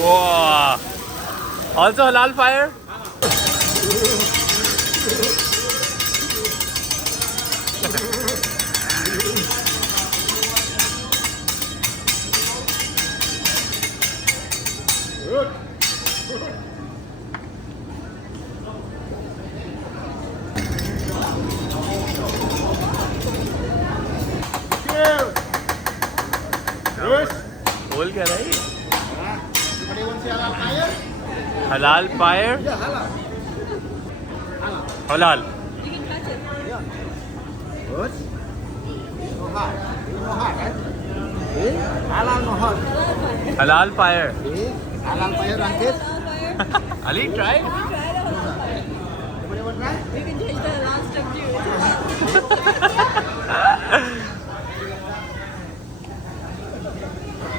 Wow. Also halal fire? बोल क्या रहा है? halal fire? Yeah, halal. Halal. You can touch it. Yeah. Good. No hard. No hard, right? See? Halal no hard. Halal fire. See? Halal fire, Rankit. Ali, try. Everybody want try? You can change the last step too.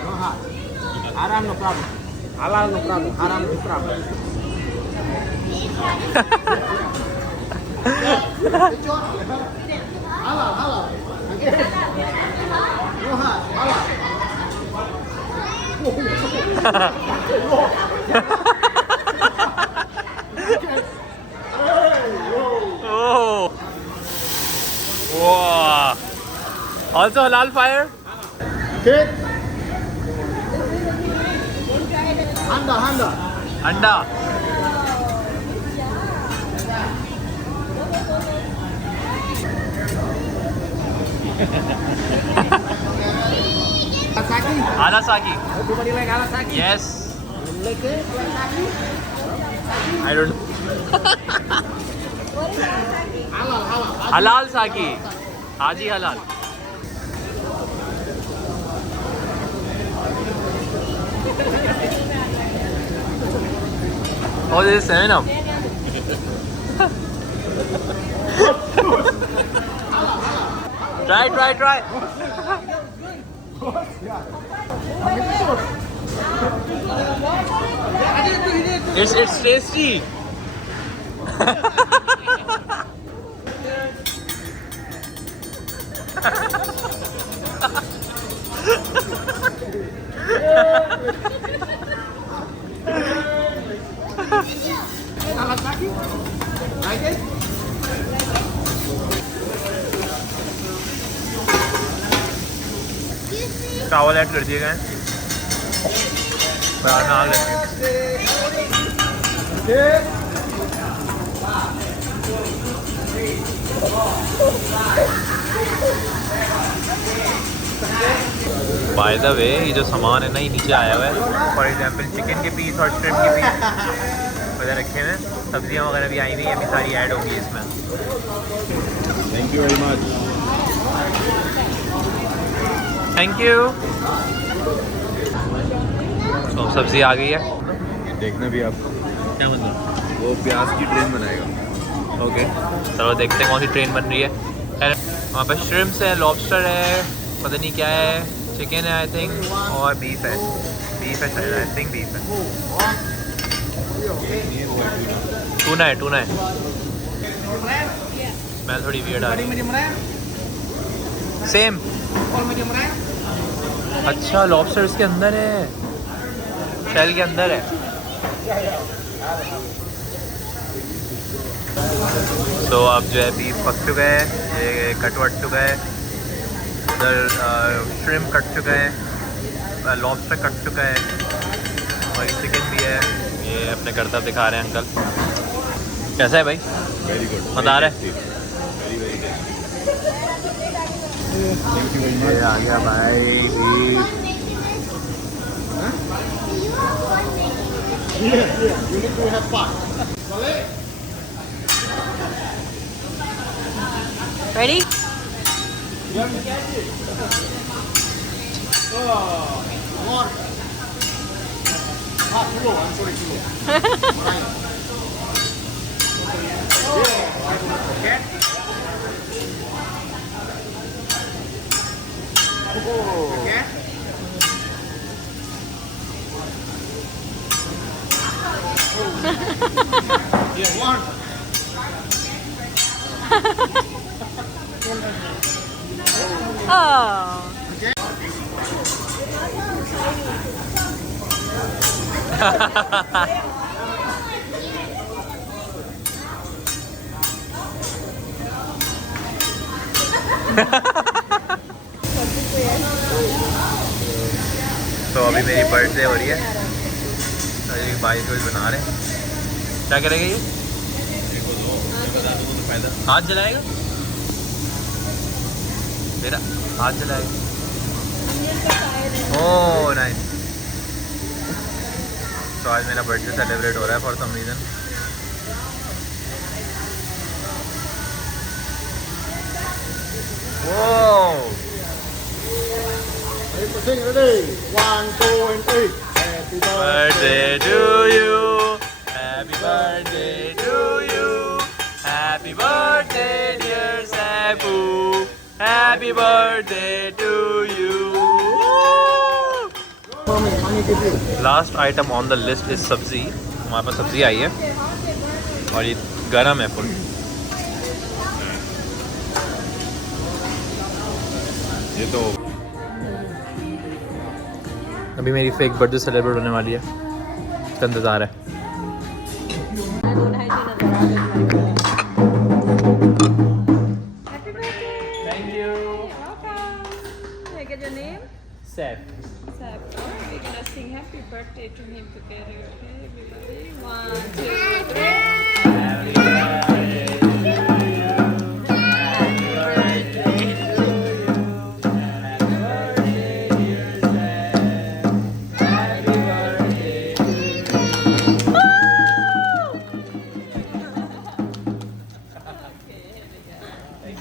No hard. Haram no problem. Halal no problem. Haram no problem. Halal, halal. Okay. No hard. Halal. Oh. Wow. Also halal fire? Okay. Handa, handa. Anda. Alasaki. Alasaki. Everybody like Alasaki? Yes. Like it? Alasaki? I don't know. Halal, halal. Halal saki. Haji halal. Oh, this is 7-Up. Try. It's tasty. Alasaki? Like it? चावल add कर दिए गए हैं। बड़ा नाल है। By the way ये जो सामान है ना ये नीचे आया हुआ है। फॉर एग्जांपल चिकन के पीस और श्रिम्प के पीस वगैरह रखे हुए हैं। सब्जियां वगैरह भी आई हुई हैं, अभी सारी ऐड होंगी इसमें। Thank you very much. Thank you. तो सब्जी आ गई है। देखना भी आपको क्या मतलब? वो प्याज की ट्रेन बनाएगा। ओके, चलो देखते हैं कौन सी ट्रेन बन रही है। वहाँ पर श्रिम्प्स है, लॉबस्टर है, पता नहीं क्या है, चिकन है आई थिंक, और बीफ है शायद, आई थिंक बीफ है। टूना है। स्मेल थोड़ी वियर्ड आ रही है। Medium rare? Same. All medium rare? अच्छा, लॉबस्टर इसके अंदर है, शेल के अंदर है। तो अब जो है बीफ पक चुका है, ये कट चुका है, उधर श्रिम्प कट चुका है, लॉबस्टर कट चुका है, और चिकन भी है। ये अपने करतब दिखा रहे हैं अंकल। कैसा है भाई? Very good. मज़ा आ रहा है? वेरी थैंक यू वेरी ये आ गया भाई beef. Yeah. You need to have fun. Ready? More. Kilo. I'm sorry, kilo. Right. Okay. Okay. Yeah, one. Oh. تو ابھی میری برتھ ڈے ہو رہی ہے، ابھی بھائی کچھ بنا رہے ہیں. کیا کرے گا یہ؟ ہاتھ جلائے گا، میرا ہاتھ جلائے گا. اوہ نائس. تو آج میرا برتھ ڈے سیلیبریٹ ہو رہا ہے for some reason. Whoa! Ready? 1, 2, and 3. Happy Birthday to you. Happy birthday to you. Happy birthday, dear Sabu. Happy birthday to you. Mommy give you. Last item on the list is sabzi. ہمارے پاس سبزی آئی ہے اور یہ گرم ہے فل. یہ تو ابھی میری فیک برتھ ڈے سیلیبریٹ ہونے والی ہے، اس کا انتظار ہے. Happy birthday! Thank you. Welcome! Can I get your name? Seth. Sab. We're gonna sing happy birthday to him together, okay? Everybody? 1, 2, 3. Happy birthday